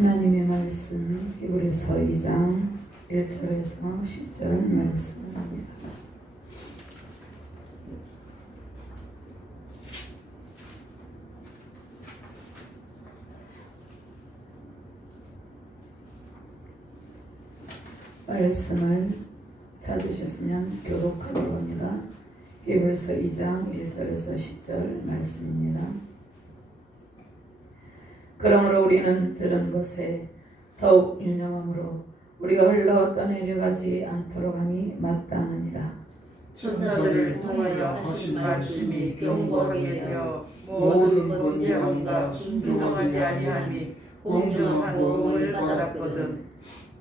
하나님의 말씀 히브리서 2장 1절에서 10절 말씀입니다. 말씀을 찾으셨으면 교독하려고 합니다. 히브리서 2장 1절에서 10절 말씀입니다. 그러므로 우리는 들은 것에 더욱 유념함으로 우리가 흘러 떠내려가지 않도록 함이 마땅하니라. 천사들을 통하여 하신 말씀이 경고하게 되어 모든 번제함과 순종하지 아니하니 공정한 보응을 받았거든.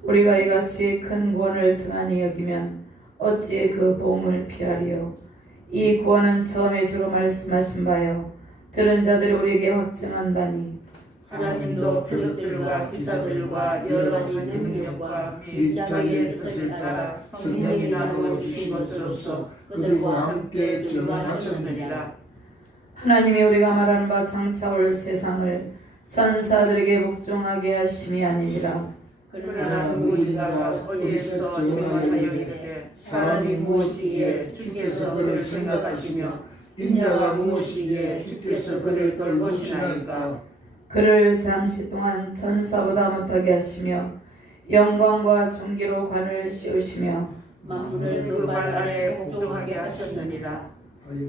우리가 이같이 큰 구원을 등한히 여기면 어찌 그 보응을 피하리요. 이 구원은 처음에 주로 말씀하신 바요 들은 자들이 우리에게 확증한 바니 하나님도 표적들과 기사들과 여러 가지 능력과 및 자기의 뜻을 따라 성령이 나누어 주신 것으로서 그들과 함께 증언하셨느니라. 하나님이 우리가 말하는 바 장차 올 세상을 천사들에게 복종하게 하심이 아니니라. 그러나 우리가 어디에서 증언하여 이르되 사람이 무엇이기에 주께서 그를 생각하시며 인자가 무엇이기에 주께서 그를 돌보시나이까. 그를 잠시 동안 천사보다 못하게 하시며 영광과 존귀로 관을 씌우시며 만물을 그 발 아래 복종하게 하셨느니라.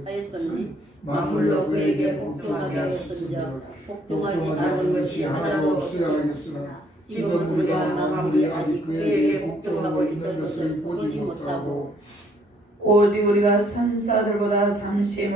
하였으니 만물로 그에게 복종하게 하셨으며 복종하지 않은 것이 하나도 없어야 하겠으나 지금 우리가 만물이 아직 그에게 복종하고 있는 것을 보지 못하고 오직 우리가 천사들보다 잠시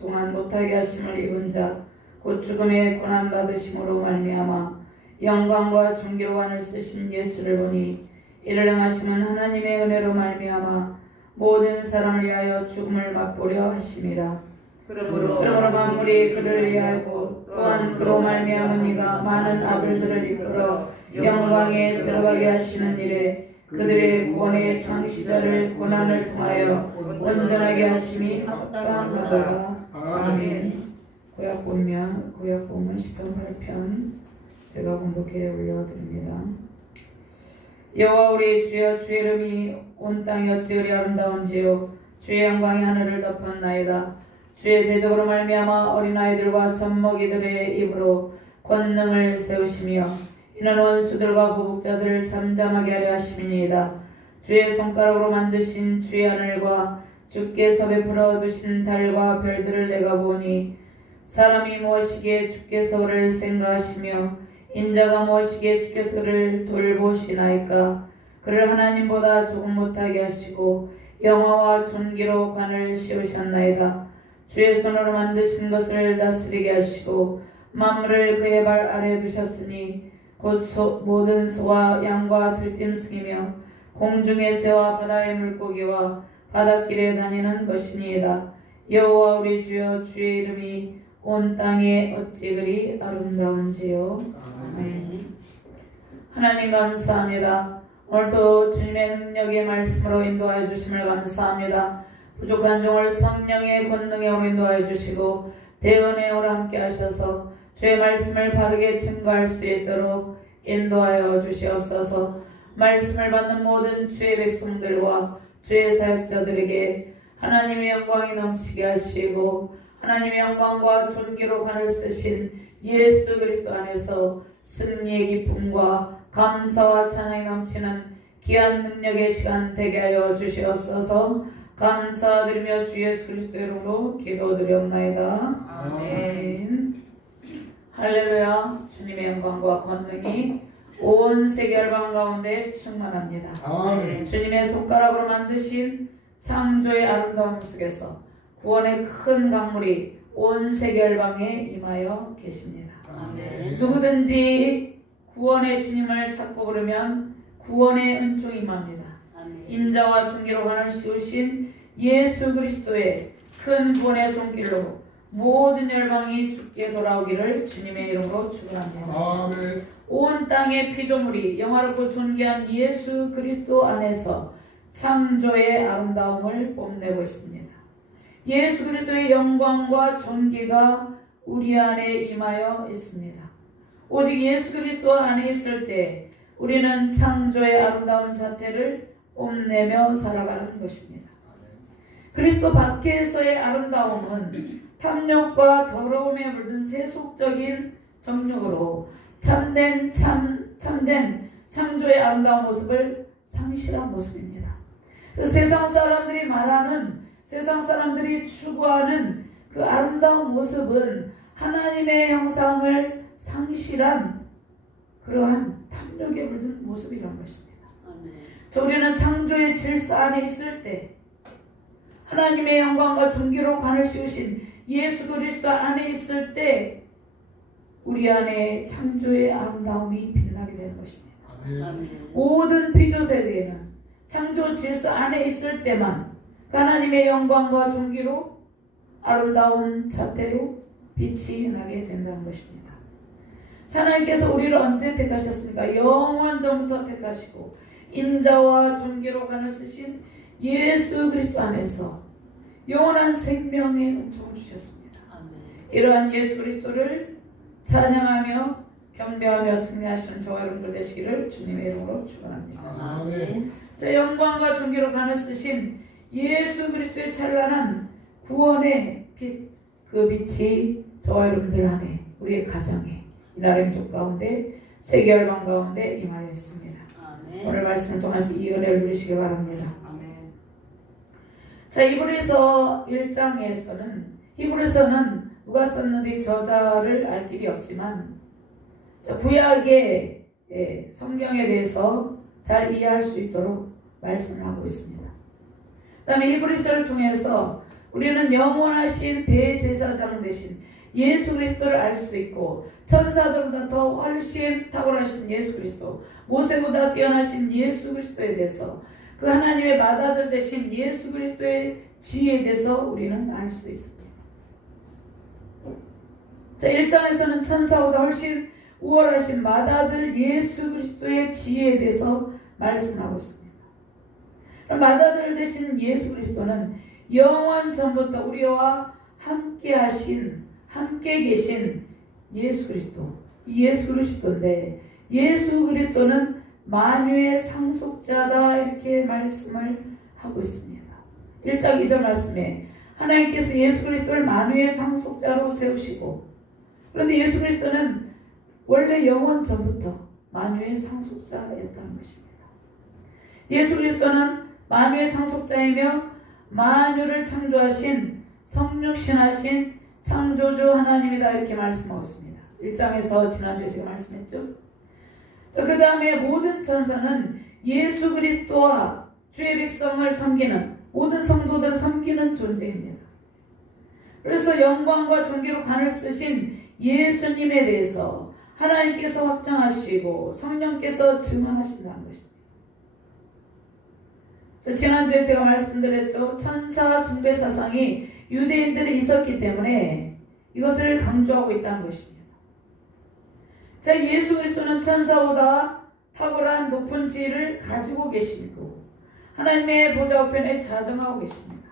동안 못하게 하심을 입은 자 곧 죽음의 고난 받으심으로 말미암아 영광과 존귀로 관을 쓰신 예수를 보니 이를 행하시는 하나님의 은혜로 말미암아 모든 사람을 위하여 죽음을 맛보려 하심이라. 그러므로 만물이 그를 위하고 또한 그로 말미암은 이가 많은 아들들을 이끌어 영광에 들어가게 하시는 일에 그들의 구원의 창시자를 고난을 통하여 온전하게 하심이 합당하도다. 아멘. 구약본문 시편 8편 제가 공독해 올려드립니다. 여호와 우리 주여, 주의 이름이 온 땅이 어찌 그리 아름다운지요. 주의 영광이 하늘을 덮었나이다. 주의 대적으로 말미암아 어린아이들과 젖먹이들의 입으로 권능을 세우시며 이는 원수들과 보복자들을 잠잠하게 하려 하심이니이다. 주의 손가락으로 만드신 주의 하늘과 주께서 베풀어 두신 달과 별들을 내가 보니 사람이 무엇이기에 주께서 그를 생각하시며 인자가 무엇이기에 주께서 그를 돌보시나이까. 그를 하나님보다 조금 못하게 하시고 영화와 존귀로 관을 씌우셨나이다. 주의 손으로 만드신 것을 다스리게 하시고 만물을 그의 발 아래에 두셨으니 곧 모든 소와 양과 들짐승이며 공중의 새와 바다의 물고기와 바닷길에 다니는 것이니이다. 여호와 우리 주여, 주의 이름이 온 땅에 어찌 그리 아름다운지요. 아멘. 하나님 감사합니다. 오늘도 주님의 능력의 말씀으로 인도하여 주심을 감사합니다. 부족한 종을 성령의 권능으로 인도하여 주시고 대은혜로 함께 하셔서 주의 말씀을 바르게 증거할 수 있도록 인도하여 주시옵소서. 말씀을 받는 모든 주의 백성들과 주의 사역자들에게 하나님의 영광이 넘치게 하시고 하나님의 영광과 존귀로 관을 쓰신 예수 그리스도 안에서 승리의 기쁨과 감사와 찬양이 넘치는 귀한 능력의 시간 되게 하여 주시옵소서. 감사드리며 주 예수 그리스도 이름으로 기도드리옵나이다. 아멘. 할렐루야. 주님의 영광과 권능이 온 세계 열방 가운데 충만합니다. 아멘. 주님의 손가락으로 만드신 창조의 아름다움 속에서 구원의 큰 강물이 온 세계 열방에 임하여 계십니다. 아멘. 누구든지 구원의 주님을 찾고 부르면 구원의 은총이 임합니다. 아멘. 인자와 존귀로 관을 씌우신 예수 그리스도의 큰 구원의 손길로 모든 열방이 주께 돌아오기를 주님의 이름으로 축원합니다. 아멘. 온 땅의 피조물이 영화롭고 존귀한 예수 그리스도 안에서 창조의 아름다움을 뽐내고 있습니다. 예수 그리스도의 영광과 존귀가 우리 안에 임하여 있습니다. 오직 예수 그리스도 안에 있을 때 우리는 창조의 아름다운 자태를 뽐내며 살아가는 것입니다. 그리스도 밖에서의 아름다움은 탐욕과 더러움에 물든 세속적인 정욕으로 참된 창조의 아름다운 모습을 상실한 모습입니다. 그래서 세상 사람들이 말하는, 세상 사람들이 추구하는 그 아름다운 모습은 하나님의 형상을 상실한 그러한 탐욕에 물든 모습이란 것입니다. 우리는 창조의 질서 안에 있을 때 하나님의 영광과 존귀로 관을 씌우신 예수 그리스도 안에 있을 때 우리 안에 창조의 아름다움이 빛나게 되는 것입니다. 모든 피조 세계에는 창조 질서 안에 있을 때만 하나님의 영광과 존귀로 아름다운 자태로 빛이 나게 된다는 것입니다. 하나님께서 우리를 언제 택하셨습니까? 영원 전부터 택하시고 인자와 존귀로 관을 쓰신 예수 그리스도 안에서 영원한 생명의 은총을 주셨습니다. 이러한 예수 그리스도를 찬양하며 경배하며 승리하시는 저와 여러분들 되시기를 주님의 이름으로 축원합니다. 자, 영광과 존귀로 관을 쓰신 예수 그리스도의 찬란한 구원의 빛, 그 빛이 저와 여러분들 안에, 우리의 가정에, 이 나라의 민족 가운데, 세계 열방 가운데 임하였습니다. 오늘 말씀을 통해서 이 은혜를 누리시기 바랍니다. 자, 히브리서 1장에서는 히브리서는 누가 썼는지 저자를 알 길이 없지만 구약의 성경에 대해서 잘 이해할 수 있도록 말씀을 하고 있습니다. 그 다음에 히브리서를 통해서 우리는 영원하신 대제사장 되신 예수 그리스도를 알 수 있고 천사들보다 더 훨씬 탁월하신 예수 그리스도, 모세보다 뛰어나신 예수 그리스도에 대해서 그 하나님의 맏아들 되신 예수 그리스도의 지혜에 대해서 우리는 알 수 있습니다. 자, 1장에서는 천사보다 훨씬 우월하신 맏아들 예수 그리스도의 지혜에 대해서 말씀하고 있습니다. 맏아들 되신 예수 그리스도는 영원 전부터 우리와 함께 계신 예수 그리스도, 이 예수 그리스도인데 예수 그리스도는 만유의 상속자다 이렇게 말씀을 하고 있습니다. 1장 2절 말씀에 하나님께서 예수 그리스도를 만유의 상속자로 세우시고, 그런데 예수 그리스도는 원래 영원 전부터 만유의 상속자였다는 것입니다. 예수 그리스도는 만유의 상속자이며 만유를 창조하신 성육신하신 창조주 하나님이다 이렇게 말씀하고 있습니다. 1장에서 지난주에 제가 말씀했죠. 자, 그 다음에 모든 천사는 예수 그리스도와 주의 백성을 섬기는, 모든 성도들을 섬기는 존재입니다. 그래서 영광과 존귀로 관을 쓰신 예수님에 대해서 하나님께서 확정하시고 성령께서 증언하신다는 것입니다. 자, 지난주에 제가 말씀드렸죠. 천사 숭배 사상이 유대인들에 있었기 때문에 이것을 강조하고 있다는 것입니다. 자, 예수 그리스도는 천사보다 탁월한 높은 지위를 가지고 계시고 하나님의 보좌 우편에 자정하고 계십니다.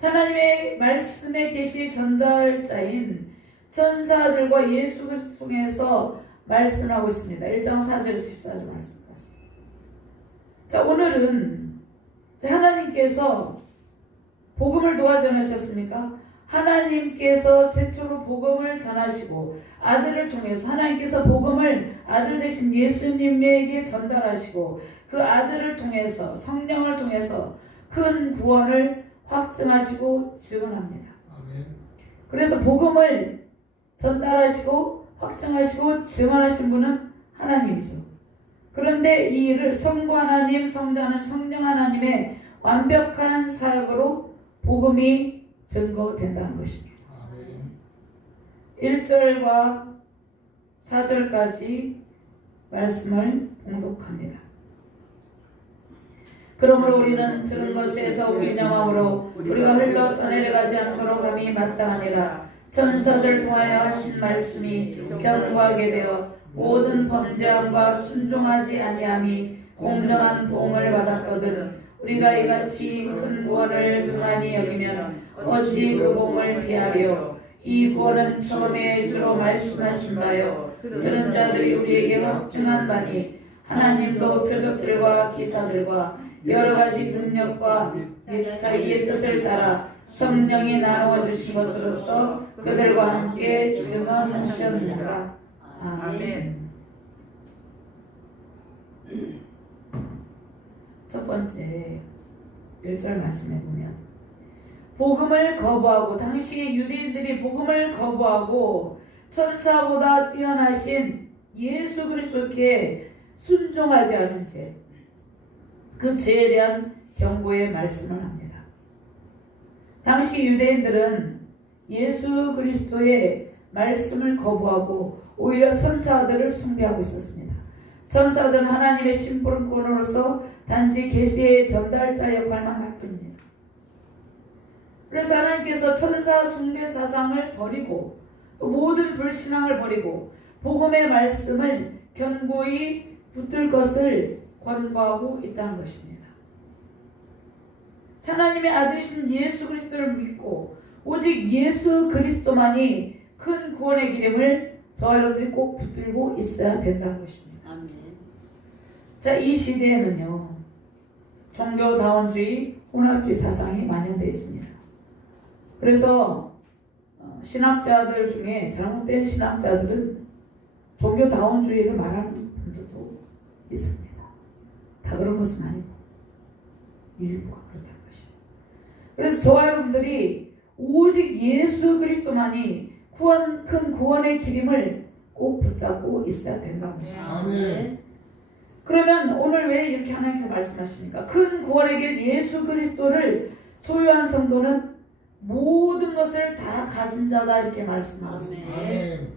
하나님의 말씀의 계시 전달자인 천사들과 예수 그리스도 통해서 말씀을 하고 있습니다. 1장 4절에서 14절 말씀까지. 자, 오늘은 하나님께서 복음을 누가 전하셨습니까? 하나님께서 최초로 복음을 전하시고 아들을 통해서 하나님께서 복음을 아들 되신 예수님에게 전달하시고 그 아들을 통해서 성령을 통해서 큰 구원을 확증하시고 증언합니다. 그래서 복음을 전달하시고 확증하시고 증언하신 분은 하나님이죠. 그런데 이 일을 성부 하나님, 성자 하나님, 성령 하나님의 완벽한 사역으로 복음이 증거된다는 것입니다. 1절과 4절까지 말씀을 봉독합니다. 그러므로 우리는 들은 것에 더욱 유념함으로 우리가 흘러 떠내려가지 않도록 함이 마땅하니라. 천사들 통하여 하신 말씀이 견고하게 되어 모든 범죄함과 순종하지 아니함이 공정한 보응을 받았거든. 우리가 이같이 큰 구원을 등한히 여기면 어찌 그 보응을 피하리요. 이 구원은 처음에 주로 말씀하신 바요 들은 자들이 우리에게 확증한 바니 하나님도 표적들과 기사들과 여러 가지 능력과 자기의 뜻을 따라 성령이 나누어 주신 것으로서 그들과 함께 증언하셨느니라. 아멘. 첫 번째 1절 말씀해 보면 복음을 거부하고 당시 유대인들이 복음을 거부하고 천사보다 뛰어나신 예수 그리스도께 순종하지 않은 죄, 그 죄에 대한 경고의 말씀을 합니다. 당시 유대인들은 예수 그리스도의 말씀을 거부하고 오히려 천사들을 숭배하고 있었습니다. 천사들은 하나님의 심부름꾼으로서 단지 계시의 전달자 역할만 할 뿐입니다. 그래서 하나님께서 천사 숭배 사상을 버리고 또 모든 불신앙을 버리고 복음의 말씀을 견고히 붙들 것을 권고하고 있다는 것입니다. 하나님의 아들이신 예수 그리스도를 믿고 오직 예수 그리스도만이 큰 구원의 기름을 저와 여러분들이 꼭 붙들고 있어야 된다는 것입니다. 아멘. 자, 이 시대에는요 종교다원주의, 혼합주의 사상이 만연되어 있습니다. 그래서 신학자들 중에 잘못된 신학자들은 종교다원주의를 말하는 분들도 있습니다. 다 그런 것은 아니고 일부가 그렇다는 것이죠. 그래서 저와 여러분들이 오직 예수 그리스도만이 큰 구원의 기림을 꼭 붙잡고 있어야 된다는 것입니다. 아멘. 그러면 오늘 왜 이렇게 하나님께서 말씀하십니까? 큰 구원의 길 예수 그리스도를 소유한 성도는 모든 것을 다 가진 자다 이렇게 말씀하고 있습니다. 아멘.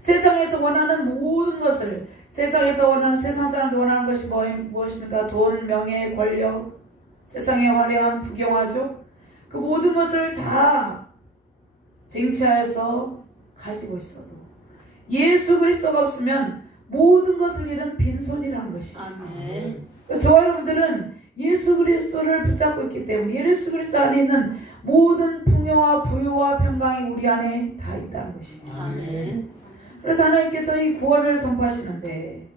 세상에서 원하는 모든 것을 세상에서 원하는 세상 사람들 원하는 것이 무엇입니까? 돈, 명예, 권력, 세상의 화려한 부경화죠. 그 모든 것을 다 쟁취하여서 가지고 있어도 예수 그리스도가 없으면 모든 것을 잃은 빈손이라는 것입니다. 아멘. 저와 여러분들은 예수 그리스도를 붙잡고 있기 때문에 예수 그리스도 안에 있는 모든 풍요와 부유와 평강이 우리 안에 다 있다는 것입니다. 아멘. 그래서 하나님께서 이 구원을 선포하시는데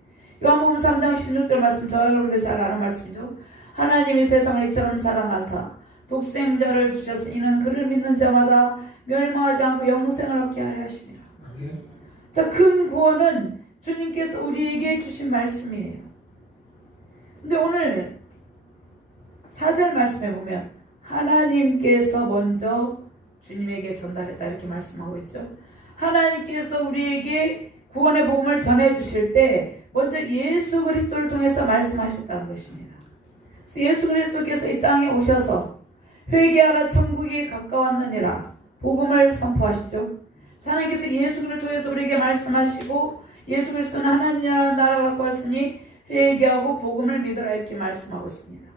요한복음 3장 16절 말씀 저와 여러분들 잘 아는 말씀이죠. 하나님이 세상을 이처럼 사랑하사 독생자를 주셨으니 이는 그를 믿는 자마다 멸망하지 않고 영생을 얻게 하려 하십니다. 자, 큰 구원은 주님께서 우리에게 주신 말씀이에요. 근데 오늘 4절 말씀해 보면 하나님께서 먼저 주님에게 전달했다 이렇게 말씀하고 있죠. 하나님께서 우리에게 구원의 복음을 전해 주실 때 먼저 예수 그리스도를 통해서 말씀하셨다는 것입니다. 그래서 예수 그리스도께서 이 땅에 오셔서 회개하라 천국이 가까웠느니라 복음을 선포하시죠. 하나님께서 예수 그리스도를 통해서 우리에게 말씀하시고 예수 그리스도는 하나님 나라가 가까웠으니 회개하고 복음을 믿으라 이렇게 말씀하고 있습니다.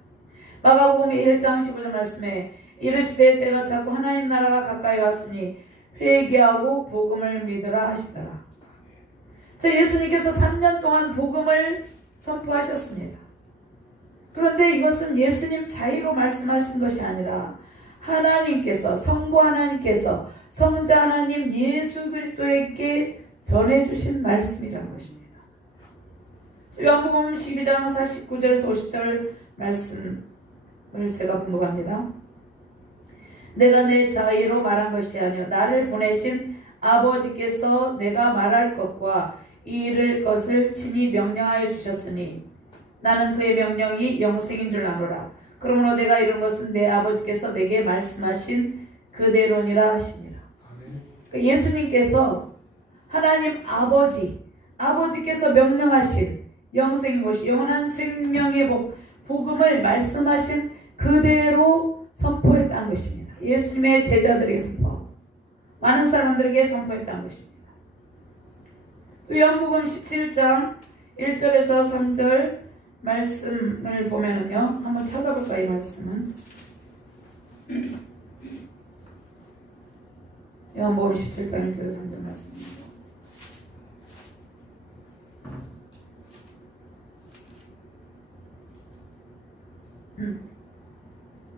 마가복음 1장 15절 말씀에 이르시되 때가 찼고 하나님 나라가 가까이 왔으니 회개하고 복음을 믿으라 하시더라. 자, 예수님께서 3년 동안 복음을 선포하셨습니다. 그런데 이것은 예수님 자의로 말씀하신 것이 아니라 하나님께서 성부 하나님께서 성자 하나님 예수 그리스도에게 전해주신 말씀이라는 것입니다. 요한복음 12장 49절에서 50절 말씀을 제가 분목합니다. 내가 내 자의로 말한 것이 아니요 나를 보내신 아버지께서 내가 말할 것과 이를 것을 친히 명령하여 주셨으니 나는 그의 명령이 영생인 줄 아노라. 그러므로 내가 이룬 것은 내 아버지께서 내게 말씀하신 그대로니라 하십니다. 예수님께서 하나님 아버지께서 명령하신 영생인 것이 영원한 생명의 복음을 말씀하신 그대로 선포했다는 것입니다. 예수님의 제자들에게 선포하고 많은 사람들에게 선포했다는 것입니다. 또 요한복음 17장 1절에서 3절 말씀을 보면은요, 한번 찾아볼까요? 이 말씀은 요한복음 17장 1절에서 3절 말씀입니다.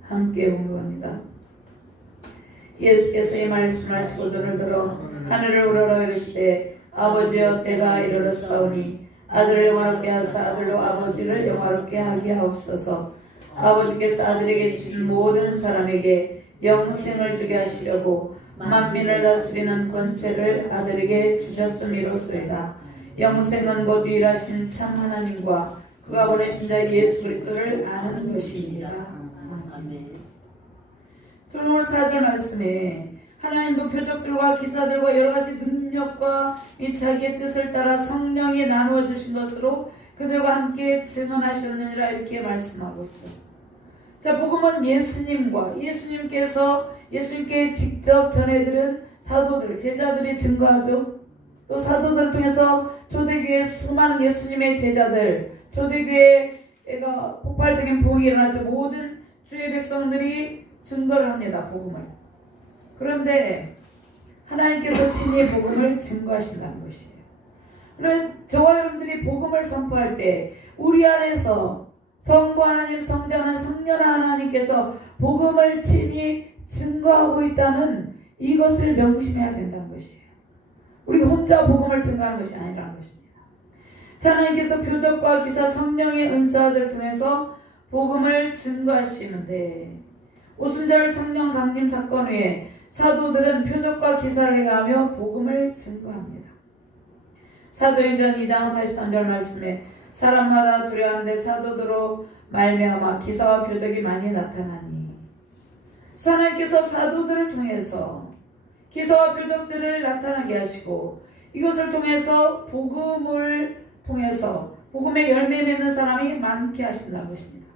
함께 공부합니다. 예수께서 이 말씀하시고 눈을 들어 하늘을 우러러 이르시되 아버지여 때가 이르렀사오니 아들을 영화롭게 하사 아들로 아버지를 영화롭게 하게 하옵소서. 아버지께서 아들에게 주신 모든 사람에게 영생을 주게 하시려고 만민을 다스리는 권세를 아들에게 주셨음이로소이다. 영생은 곧 유일하신 참 하나님과 그가 보내신 자 예수 그리스도를 아는 것입니다. 아멘. 저는 오늘 4절 말씀에 하나님도 표적들과 기사들과 여러가지 능력과 이 자기의 뜻을 따라 성령이 나누어 주신 것으로 그들과 함께 증언하셨느니라 이렇게 말씀하고 있죠. 자, 복음은 예수님께 직접 전해들은 사도들, 제자들이 증거하죠. 또 사도들을 통해서 초대교회 수많은 예수님의 제자들, 초대교회가 폭발적인 부흥이 일어났죠. 모든 주의 백성들이 증거를 합니다. 복음을. 그런데 하나님께서 친히 복음을 증거하신다는 것이에요. 그래서 저와 여러분들이 복음을 선포할 때 우리 안에서 성부 하나님, 성자는 성령 하나님께서 복음을 친히 증거하고 있다는 이것을 명심해야 된다는 것이에요. 우리가 혼자 복음을 증거하는 것이 아니라는 것입니다. 하나님께서 표적과 기사, 성령의 은사들 통해서 복음을 증거하시는데 오순절 성령 강림 사건 후에 사도들은 표적과 기사를 행하며 복음을 증거합니다. 사도행전 2장 43절 말씀에 사람마다 두려워하는데 사도들로 말미암아 기사와 표적이 많이 나타나니 하나님께서 사도들을 통해서 기사와 표적들을 나타나게 하시고 이것을 통해서 복음을 통해서 복음의 열매 맺는 사람이 많게 하신다는 것입니다.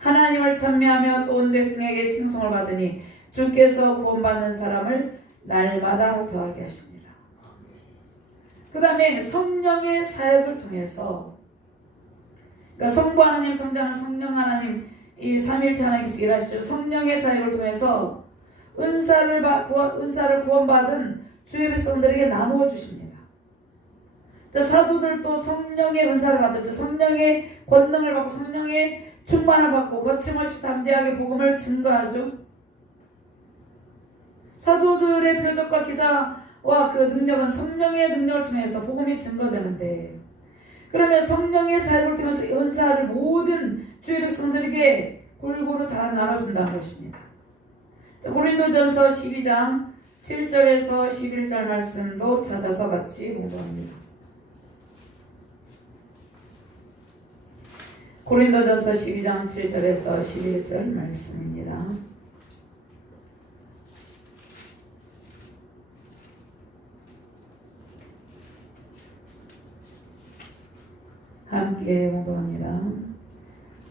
하나님을 찬미하며 또 온 백성에게 칭송을 받으니 주께서 구원받는 사람을 날마다 더하게 하십니다. 그 다음에 성령의 사역을 통해서 그러니까 성부 하나님, 성자 하나님, 성령 하나님 이 삼일체 하나님께서 일하시죠. 성령의 사역을 통해서 은사를 구원받은 주의 백성들에게 나누어 주십니다. 자, 사도들도 성령의 은사를 받았죠. 성령의 권능을 받고 성령의 충만을 받고 거침없이 담대하게 복음을 증거하죠. 사도들의 표적과 기사와 그 능력은 성령의 능력을 통해서 복음이 증거되는데 그러면 성령의 사역을 통해서 은사를 모든 주의 백성들에게 골고루 다 나눠준다는 것입니다. 자, 고린도전서 12장 7절에서 11절 말씀도 찾아서 같이 공부합니다. 고린도전서 12장 7절에서 11절 말씀입니다. 함께 공부합니다.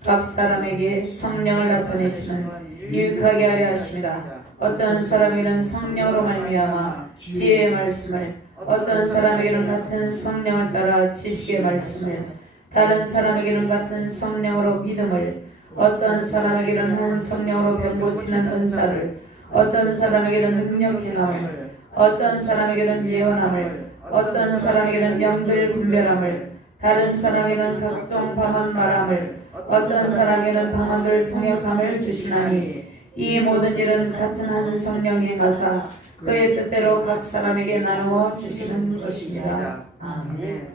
각 사람에게 성령을 나타내시는 유익하게 하려 하심이라. 어떤 사람에게는 성령으로 말미암아 지혜의 말씀을, 어떤 사람에게는 같은 성령을 따라 지식의 말씀을, 다른 사람에게는 같은 성령으로 믿음을, 어떤 사람에게는 한 성령으로 병 고치는 은사를, 어떤 사람에게는 능력 행함을, 어떤 사람에게는 예언함을, 어떤 사람에게는 영들 분별함을, 다른 사람에게는 각종 방언 말함을, 어떤 사람에게는 방언들 통역함을 주시나니 이 모든 일은 같은 한 성령이 행하사 그의 뜻대로 각 사람에게 나누어 주시는 것입니다. 아멘.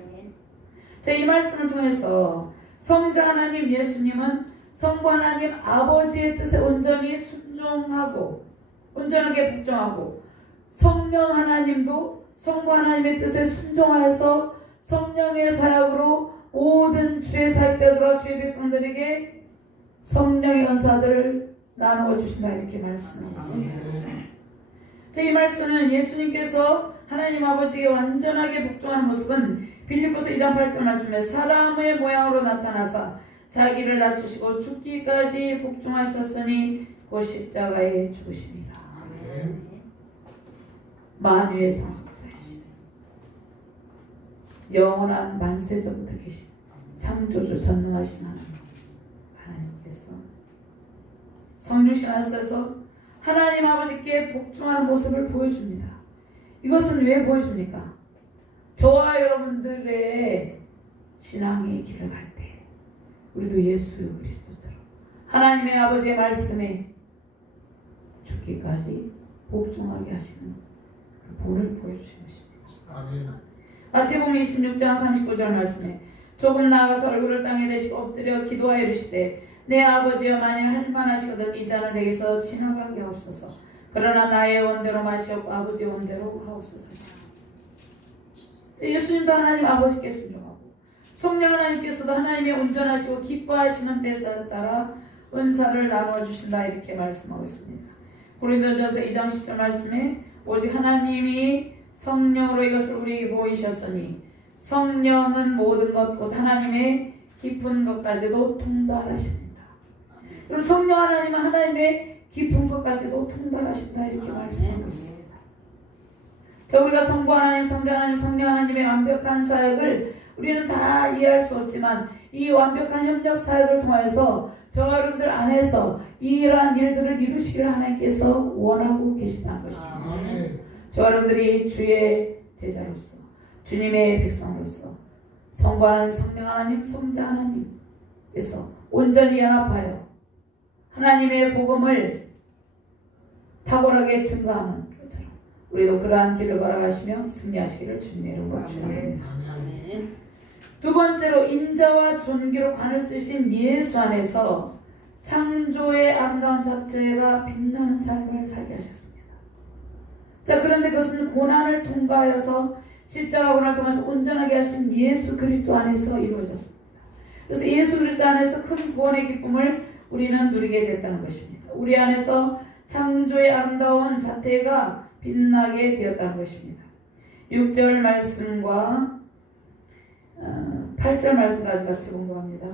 자, 이 말씀을 통해서 성자 하나님 예수님은 성부 하나님 아버지의 뜻에 온전히 순종하고 온전하게 복종하고 성령 하나님도 성부 하나님의 뜻에 순종하여서 성령의 사역으로 모든 주의 사역자들과 주의 백성들에게 성령의 은사들을 나누어 주신다 이렇게 말씀하셨습니다. 이 말씀은 예수님께서 하나님 아버지에게 완전하게 복종하는 모습은 빌립보서 2장 8절 말씀에 사람의 모양으로 나타나사 자기를 낮추시고 죽기까지 복종하셨으니 곧 십자가에 죽으십니다. 만유의 상속자이시네. 영원한 만세전부터 계신 창조주 전능하신 하나님께서 성육신 안에서 하나님 아버지께 복종하는 모습을 보여줍니다. 이것은 왜 보여줍니까? 저와 여러분들의 신앙의 길을 갈 때 우리도 예수 그리스도처럼 하나님의 아버지의 말씀에 죽기까지 복종하게 하시는 그 본을 보여주신 것입니다. 아멘. 마태복음 26장 39절 말씀에 조금 나아가서 얼굴을 땅에 대시고 엎드려 기도하여 이르시되 내 아버지여 만일 할만하시거든 이 잔을 내게서 지나가게 하옵소서. 그러나 나의 원대로 마시옵고 아버지의 원대로 하옵소서. 예수님도 하나님 아버지께 순종하고 성령 하나님께서도 하나님의 온전하시고 기뻐하시는 때에 따라 은사를 나누어 주신다 이렇게 말씀하고 있습니다. 고린도전서 2장 10절 말씀에 오직 하나님이 성령으로 이것을 우리에게 보이셨으니 성령은 모든 것 곧 하나님의 깊은 것까지도 통달하십니다. 그럼 성령 하나님은 하나님의 깊은 것까지도 통달하신다 이렇게 말씀하고 있습니다. 자, 우리가 성부 하나님, 성자 하나님, 성령 하나님의 완벽한 사역을 우리는 다 이해할 수 없지만 이 완벽한 협력 사역을 통해서 저와 여러분들 안에서 이러한 일들을 이루시기를 하나님께서 원하고 계시다는 것입니다. 아멘. 저와 여러분들이 주의 제자로서 주님의 백성으로서 성부 하나님, 성령 하나님, 성자 하나님께서 온전히 연합하여 하나님의 복음을 탁월하게 증거하는 것처럼 우리도 그러한 길을 걸어가시며 승리하시기를 주님의 이름으로 축원합니다. 아멘. 두 번째로 인자와 존귀로 관을 쓰신 예수 안에서 창조의 아름다운 자체가 빛나는 삶을 살게 하셨습니다. 자, 그런데 그것은 고난을 통과하여서 십자가 고난을 통해서 온전하게 하신 예수 그리스도 안에서 이루어졌습니다. 그래서 예수 그리스도 안에서 큰 구원의 기쁨을 우리는 누리게 됐다는 것입니다. 우리 안에서 창조의 아름다운 자태가 빛나게 되었다는 것입니다. 6절 말씀과 8절 말씀까지 같이 공부합니다.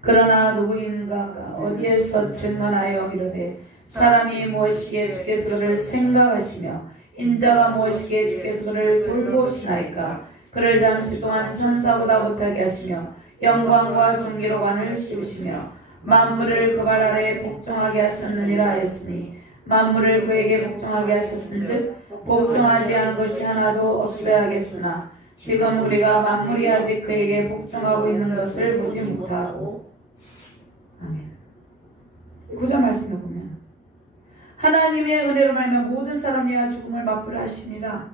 그러나 누구인가가 어디에서 증언하여 이르되 사람이 무엇이기에 주께서 그를 생각하시며 인자가 무엇이기에 주께서 그를 돌보시나이까. 그를 잠시 동안 천사보다 못하게 하시며 영광과 존귀로 관을 씌우시며 만물을 그 발 아래에 복종하게 하셨느니라 하였으니 만물을 그에게 복종하게 하셨은즉 복종하지 않은 것이 하나도 없어야 하겠으나 지금 우리가 만물이 아직 그에게 복종하고 있는 것을 보지 못하고. 아멘. 9절 말씀에 보면 하나님의 은혜로 말미암아 모든 사람이야 죽음을 맛보려 하시니라.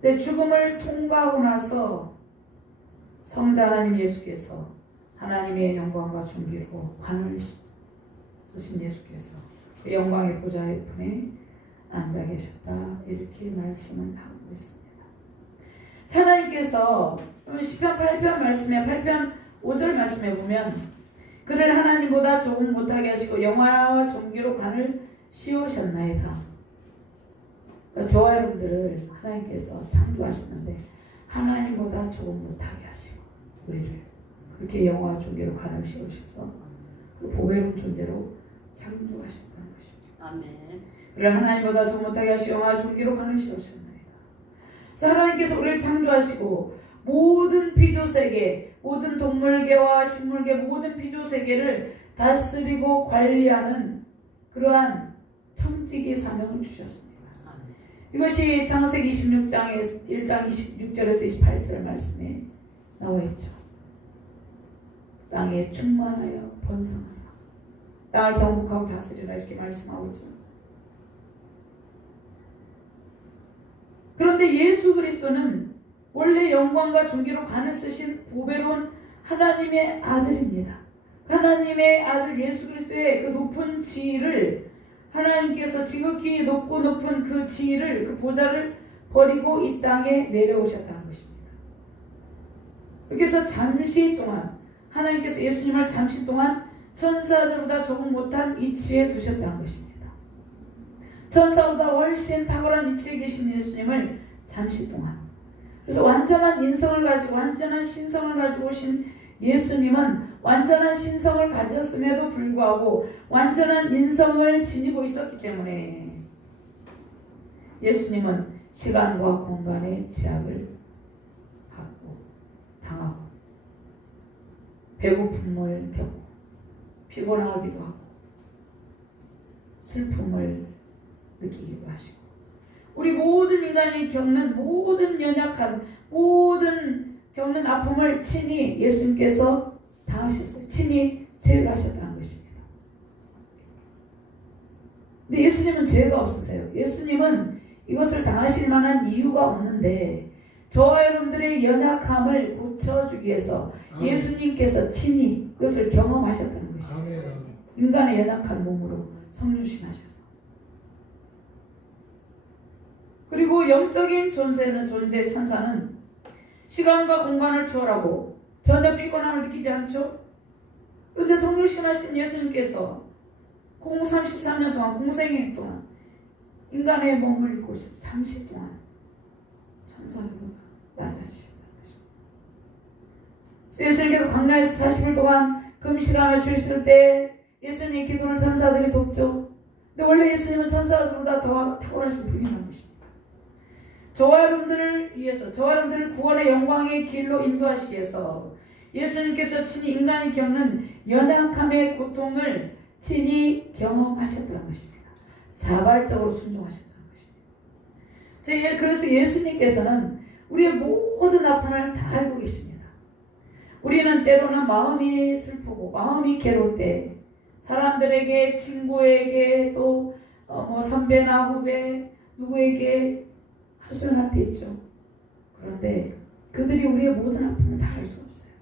내 죽음을 통과하고 나서 성자 하나님 예수께서 하나님의 영광과 존귀로 관을 쓰신 예수께서 그 영광의 보좌의 품에 앉아 계셨다 이렇게 말씀을 하고 있습니다. 하나님께서 시편 8편 말씀에 8편 5절 말씀에 보면 그를 하나님보다 조금 못하게 하시고 영화와 존귀로 관을 씌우셨나이다. 그러니까 저와 여러분들을 하나님께서 창조하셨는데 하나님보다 조금 못하게 하시고 우리를 그렇게 영화와 존귀로 관을 씌우셔서 그 보배로운 존재로 창조하셨다는 것입니다. 아멘. 그를 하나님보다 조금 못하게 하시고 영화와 존귀로 관을 씌우셨나이다. 그래서 하나님께서 우리를 창조하시고 모든 피조세계, 모든 동물계와 식물계, 모든 피조세계를 다스리고 관리하는 그러한 청지기 사명을 주셨습니다. 이것이 창세기 26장의 1장 26절에서 28절 말씀에 나와 있죠. 땅에 충만하여 번성하여 땅을 정복하고 다스리라 이렇게 말씀하고 있죠. 그런데 예수 그리스도는 원래 영광과 존귀로 관을 쓰신 보배로운 하나님의 아들입니다. 하나님의 아들 예수 그리스도의 그 높은 지위를 하나님께서 지극히 높고 높은 그 지위를 그 보좌를 버리고 이 땅에 내려오셨다는 것입니다. 그래서 잠시 동안 하나님께서 예수님을 잠시 동안 천사들보다 조금 못한 위치에 두셨다는 것입니다. 천사보다 훨씬 탁월한 위치에 계신 예수님을 잠시 동안, 그래서 완전한 인성을 가지고 완전한 신성을 가지고 오신 예수님은 완전한 신성을 가졌음에도 불구하고 완전한 인성을 지니고 있었기 때문에 예수님은 시간과 공간의 제약을 받고 당하고 배고픔을 겪고 피곤하기도 하고 슬픔을 느끼기도 하시고 우리 모든 인간이 겪는 모든 연약한 모든 겪는 아픔을 친히 예수님께서 당하셨어요. 친히 제어하셨다는 것입니다. 근데 예수님은 죄가 없으세요. 예수님은 이것을 당하실 만한 이유가 없는데 저와 여러분들의 연약함을 고쳐주기 위해서 예수님께서 친히 그것을 경험하셨다는 것이죠. 인간의 연약한 몸으로 성육신하셔서. 그리고 영적인 존재 천사는 시간과 공간을 초월하고 전혀 피곤함을 느끼지 않죠. 그런데 성육신하신 예수님께서 33년 동안 공생애 동안 인간의 몸을 입고 오셔서 잠시 동안 천사들보다 낮아지셨다는 것입니다. 예수님께서 광야에서 40일 동안 금식하며 주실 때 예수님의 기도를 천사들이 돕죠. 근데 원래 예수님은 천사들보다 더 탁월하신 분이라는 것입니다. 저와 여러분들을 위해서, 저와 여러분들을 구원의 영광의 길로 인도하시기 위해서 예수님께서 친히 인간이 겪는 연약함의 고통을 친히 경험하셨다는 것입니다. 자발적으로 순종하셨다는 것입니다. 그래서 예수님께서는 우리의 모든 아픔을 다 알고 계십니다. 우리는 때로는 마음이 슬프고 마음이 괴로울 때 사람들에게, 친구에게, 또 선배나 후배 누구에게 하소연할 때 있죠. 그런데 그들이 우리의 모든 아픔을 다 알 수 없어요.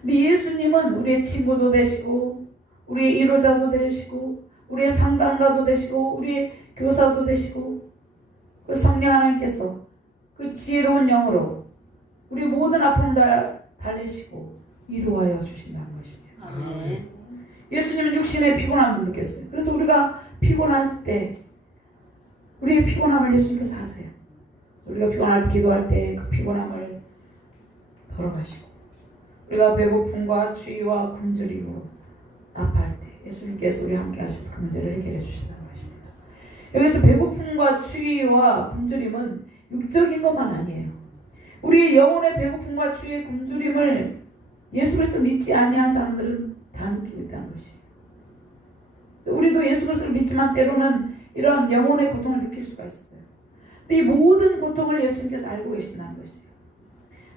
근데 예수님은 우리의 친구도 되시고 우리의 위로자도 되시고 우리의 상담가도 되시고 우리의 교사도 되시고 그 성령 하나님께서 그 지혜로운 영으로 우리 모든 아픔을 달래시고 위로하여 주신다는 것입니다. 아멘. 예수님은 육신의 피곤함도 느꼈어요. 그래서 우리가 피곤할 때 우리의 피곤함을 예수님께서 아세요. 우리가 피곤할 때 기도할 때 그 피곤함을 덜어가시고 우리가 배고픔과 추위와 굶주림으로 아파할 때 예수님께서 우리와 함께 하셔서 그 문제를 해결해 주신다는 것입니다. 여기서 배고픔과 추위와 굶주림은 육적인 것만 아니에요. 우리의 영혼의 배고픔과 추위의 굶주림을 예수 그리스도 믿지 아니한 사람들은 다 느끼고 있다는 것이에요. 우리도 예수 그리스도를 믿지만 때로는 이런 영혼의 고통을 느낄 수가 있어요. 근데 이 모든 고통을 예수님께서 알고 계신다는 것이에요.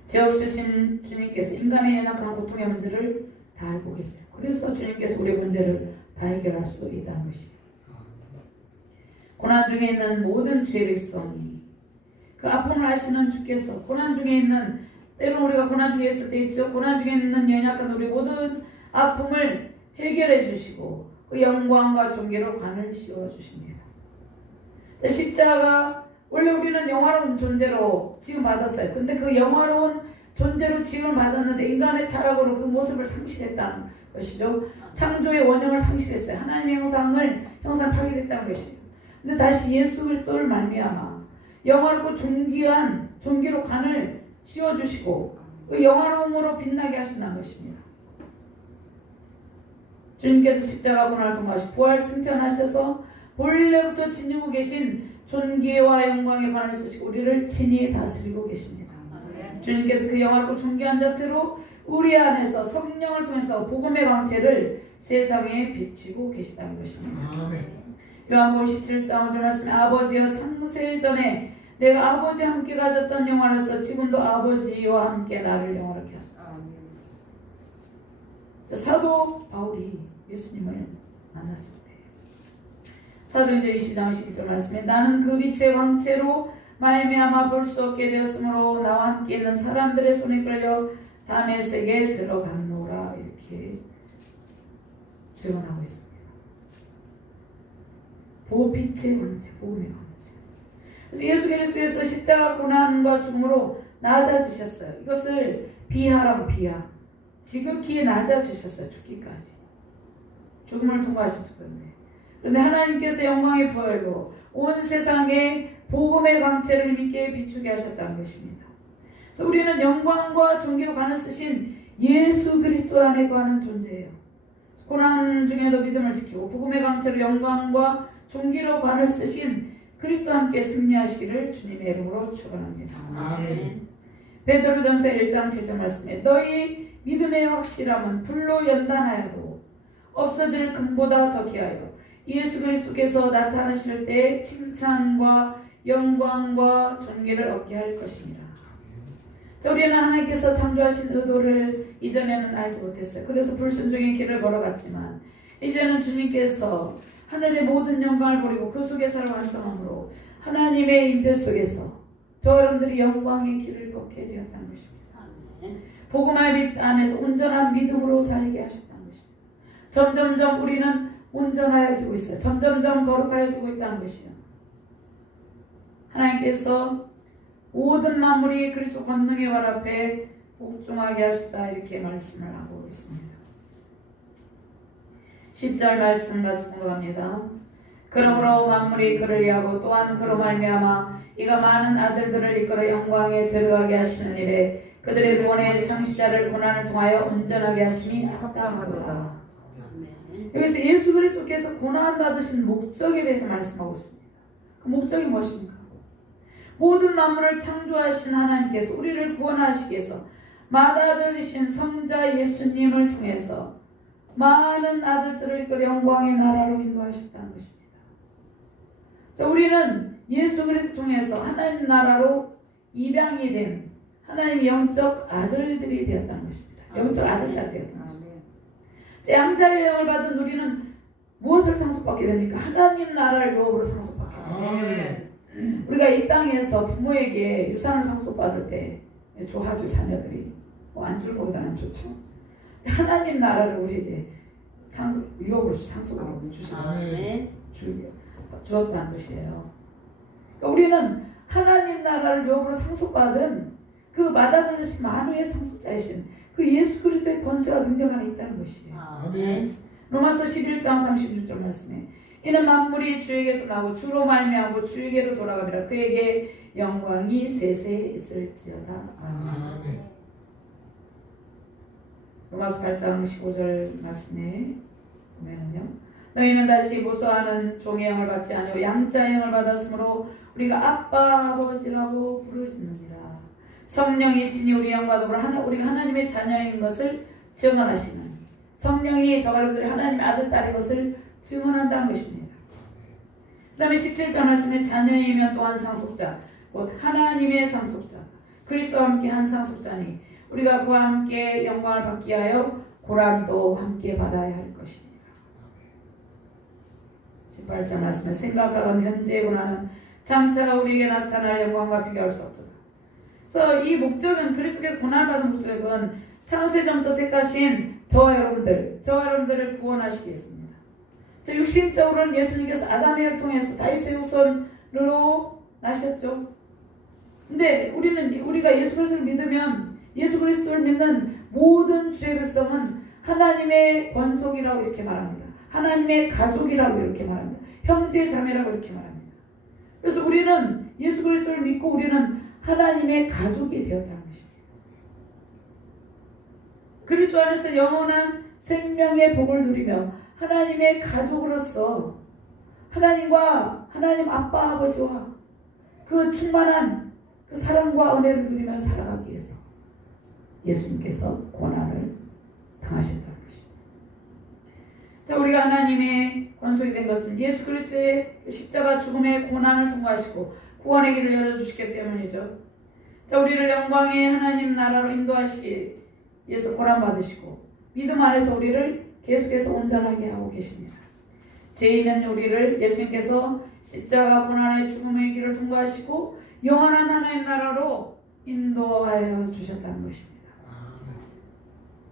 죄 없으신 주님께서 인간의 연약한 고통의 문제를 다 알고 계세요. 그래서 주님께서 우리의 문제를 다 해결할 수 있다는 것이에요. 고난 중에 있는 모든 죄의 성이 그 아픔을 아시는 주께서 고난 중에 있는 때로 우리가 고난 중에 있을 때 있죠. 고난 중에 있는 연약한 우리 모든 아픔을 해결해 주시고 그 영광과 존귀로 관을 씌워 주십니다. 십자가 원래 우리는 영화로운 존재로 지금 받았어요. 근데 그 영화로운 존재로 지금 받았는데 인간의 타락으로 그 모습을 상실했다는 것이죠. 창조의 원형을 상실했어요. 하나님의 형상을 파괴됐다는 것이에요. 근데 다시 예수 그리스도를 말미암아 영화롭고 존귀한 존귀로 관을 씌워주시고 그 영화로움으로 빛나게 하신다는 것입니다. 주님께서 십자가 고난을 통과하시고 부활 승천하셔서 본래부터 지니고 계신 존귀와 영광의 관을 쓰시고 우리를 친히 다스리고 계십니다. 주님께서 그 영화롭고 존귀한 자태로 우리 안에서 성령을 통해서 복음의 광채를 세상에 비치고 계시다는 것입니다. 요한복음 17장 5절 말씀에 아버지여 창세 전에 내가 아버지와 함께 가졌던 영화로서 지금도 아버지와 함께 나를 영화롭게 하소서. 사도 바울이 예수님을 만났을 때 사도행전 22장 11절 말씀에 나는 그 빛의 광채로 말미암아 볼 수 없게 되었으므로 나와 함께 있는 사람들의 손에 끌려 다메섹에 들어갔노라 이렇게 증언하고 있습니다. 빛의 광채, 복음의 광채. 그래서 예수 그리스도께서 십자가 고난과 죽음으로 낮아지셨어요. 이것을 비하라고 비하. 지극히 낮아지셨어요. 죽기까지. 죽음을 통과하셨기 때문에. 그런데 하나님께서 영광의 부활로 온 세상에 복음의 광채를 힘있게 비추게 하셨다는 것입니다. 그래서 우리는 영광과 존귀로 관을 쓰신 예수 그리스도 안에 거하는 존재예요. 고난 중에도 믿음을 지키고 복음의 광채로 영광과 존귀로 관을 쓰신 그리스도와 함께 승리하시기를 주님의 이름으로 축원합니다. 아멘. 베드로전서 1장 7절 말씀에 너희 믿음의 확실함은 불로 연단하여도 없어질 금보다 더 귀하여 예수 그리스도께서 나타나실 때 칭찬과 영광과 존귀를 얻게 할 것입니다. 우리는 하나님께서 창조하신 의도를 이전에는 알지 못했어요. 그래서 불순종의 길을 걸어갔지만 이제는 주님께서 하늘의 모든 영광을 버리고 그 속에서 완성함으로 하나님의 임재 속에서 저 여러분들이 영광의 길을 걷게 되었다는 것입니다. 복음의 빛 안에서 온전한 믿음으로 살게 하셨다는 것입니다. 점점점 우리는 온전하여지고 있어요. 점점점 거룩하여지고 있다는 것이요. 하나님께서 모든 만물이 그리스도 권능의 발 앞에 복종하게 하셨다 이렇게 말씀을 하고 있습니다. 10절 말씀 같이 공독합니다. 그러므로 만물이 그를 위하고 또한 그로 말미암아 이가 많은 아들들을 이끌어 영광에 들어가게 하시는 일에 그들의 구원의 창시자를 고난을 통하여 온전하게 하심이 합당하도다. 여기서 예수 그리스도께서 고난 받으신 목적에 대해서 말씀하고 있습니다. 그 목적이 무엇입니까? 모든 만물을 창조하신 하나님께서 우리를 구원하시기 위해서 맏아들이신 성자 예수님을 통해서 많은 아들들을 이끌어 영광의 나라로 인도하셨다는 것입니다. 자, 우리는 예수 그리스도 통해서 하나님 나라로 입양이 된 하나님 영적 아들들이 되었다는 것입니다. 영적 아들들이 되었다는 것입니다. 자, 양자의 영을 받은 우리는 무엇을 상속받게 됩니까? 하나님 나라를 유업으로 상속받게 됩니다. 우리가 이 땅에서 부모에게 유산을 상속받을 때 좋아하죠. 자녀들이 안 주는 것보다는 좋죠. 하나님 나라를 우리에게 유업으로 상속으로 주었다는 것이에요. 그러니까 우리는 하나님 나라를 유업으로 상속받은 그 맏아들이신 만유의 상속자이신 그 예수 그리스도의 권세와 능력 안에 있다는 것이에요. 로마서 11장 36절 말씀에 이는 만물이 주에게서 나고 주로 말미암고 주에게로 돌아가리라. 그에게 영광이 세세에 있을지어다. 아멘. 로마서 8장 15절 말씀에 보면은요. 너희는 다시 무수하는 종의 영을 받지 아니하고 양자의 영을 받았으므로 우리가 아빠 아버지라고 부르짖느니라. 성령이 친히 우리 영과 더불어 우리가 하나님의 자녀인 것을 증언하시는 성령이 저 여러분들이 하나님의 아들 딸인 것을 증언한다는 것입니다. 그 다음에 17절 말씀에 자녀이면 또한 상속자 곧 하나님의 상속자 그리스도와 함께 한 상속자니 우리가 그와 함께 영광을 받기 위하여 고난도 함께 받아야 할 것입니다. 18절 말씀에 생각하건 현재의 고난은 장차 우리에게 나타날 영광과 비교할 수 없도다. 그래서 이 목적은 그리스도께서 고난을 받은 목적은 창세전부터 택하신 저와 여러분들을 구원하시기 위해서입니다. 육신적으로는 예수님께서 아담의 혈 통해서 다윗의 후손으로 나셨죠. 근데 우리가 예수 그리스도를 믿으면 예수 그리스도를 믿는 모든 주의 백성은 하나님의 권속이라고 이렇게 말합니다. 하나님의 가족이라고 이렇게 말합니다. 형제 자매라고 이렇게 말합니다. 그래서 우리는 예수 그리스도를 믿고 우리는 하나님의 가족이 되었다는 것입니다. 그리스도 안에서 영원한 생명의 복을 누리며 하나님의 가족으로서 하나님과 하나님 아빠 아버지와 그 충만한 그 사랑과 은혜를 누리며 살아가기 위해서 예수님께서 고난을 당하셨다는 것입니다. 자, 우리가 하나님의 권속이 된 것은 예수 그리스도의 십자가 죽음의 고난을 통과하시고 구원의 길을 열어주시기 때문이죠. 자, 우리를 영광의 하나님 나라로 인도하시기 위해서 고난받으시고 믿음 안에서 우리를 계속해서 온전하게 하고 계십니다. 죄인은 우리를 예수님께서 십자가 고난의 죽음의 길을 통과하시고 영원한 하나님 나라로 인도하여 주셨다는 것입니다.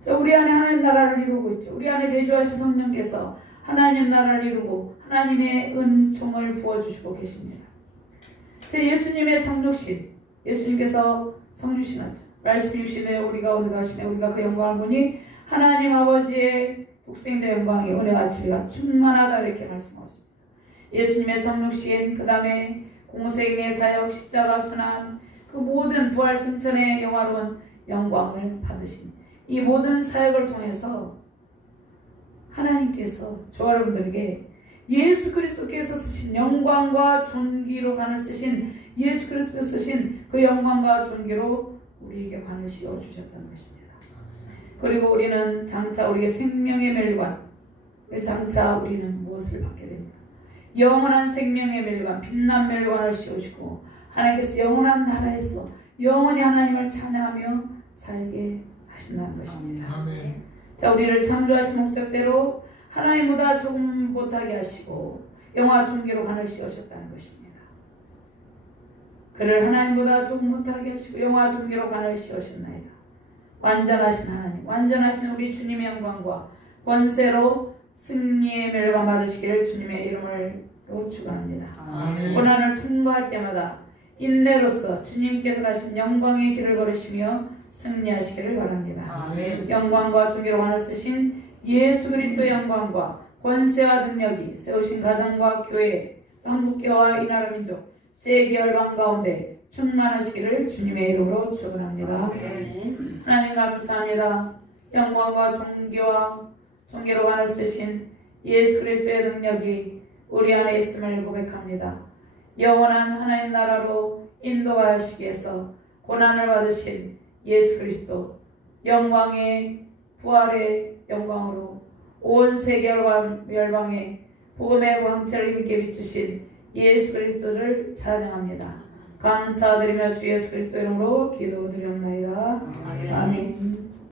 자, 우리 안에 하나님 나라를 이루고 있죠. 우리 안에 내주하신 성령께서 하나님 나라를 이루고 하나님의 은총을 부어주시고 계십니다. 제 예수님의 성육신, 예수님께서 성육신하죠. 말씀 육신에 우리가 오늘 가시네 우리가 그 영광을 보니 하나님 아버지의 독생자 영광이 은혜와 지혜가 충만하다 이렇게 말씀하셨습니다. 예수님의 성육신, 그 다음에 공생의 사역, 십자가 순환, 그 모든 부활 승천의 영화로운 영광을 받으신 이 모든 사역을 통해서 하나님께서 저와 여러분들에게 예수 그리스도께서 쓰신 영광과 존귀로 관을 쓰신 예수 그리스도 쓰신 그 영광과 존귀로 우리에게 관을 씌워 주셨다는 것입니다. 그리고 우리는 장차 우리의 생명의 멸관, 장차 우리는 무엇을 받게 됩니까? 영원한 생명의 멸관, 빛난 멸관을 씌우시고 하나님께서 영원한 나라에서 영원히 하나님을 찬양하며 살게 하신다는 것입니다. 아멘. 자, 우리를 창조하신 목적대로 하나님보다 조금 못하게 하시고 영화 중계로 관을 씌우셨다는 것입니다. 그를 하나님보다 조금 못하게 하시고 영화 중계로 관을 씌우셨나이다. 완전하신 하나님, 완전하신 우리 주님의 영광과 권세로 승리의 멸관 받으시기를 주님의 이름으로 축원합니다. 아멘. 고난을 통과할 때마다 인내로서 주님께서 가신 영광의 길을 걸으시며 승리하시기를 바랍니다. 아멘. 영광과 존귀로 관을 쓰신 예수 그리스도의 영광과 권세와 능력이 세우신 가정과 교회, 한국교회와 이 나라 민족, 세계 열방 가운데 충만하시기를 주님의 이름으로 축원합니다. 아멘. 하나님 감사합니다. 영광과 존귀로 관을 쓰신 예수 그리스도의 능력이 우리 안에 있음을 고백합니다. 영원한 하나님 나라로 인도하시기 위해서 고난을 받으신 예수 그리스도, 영광의 부활의 영광으로 온 세계 열방에 복음의 광채를 힘있게 비추신 예수 그리스도를 찬양합니다. 감사드리며 주 예수 그리스도 이름으로 기도드리옵나이다. 아멘. 아멘.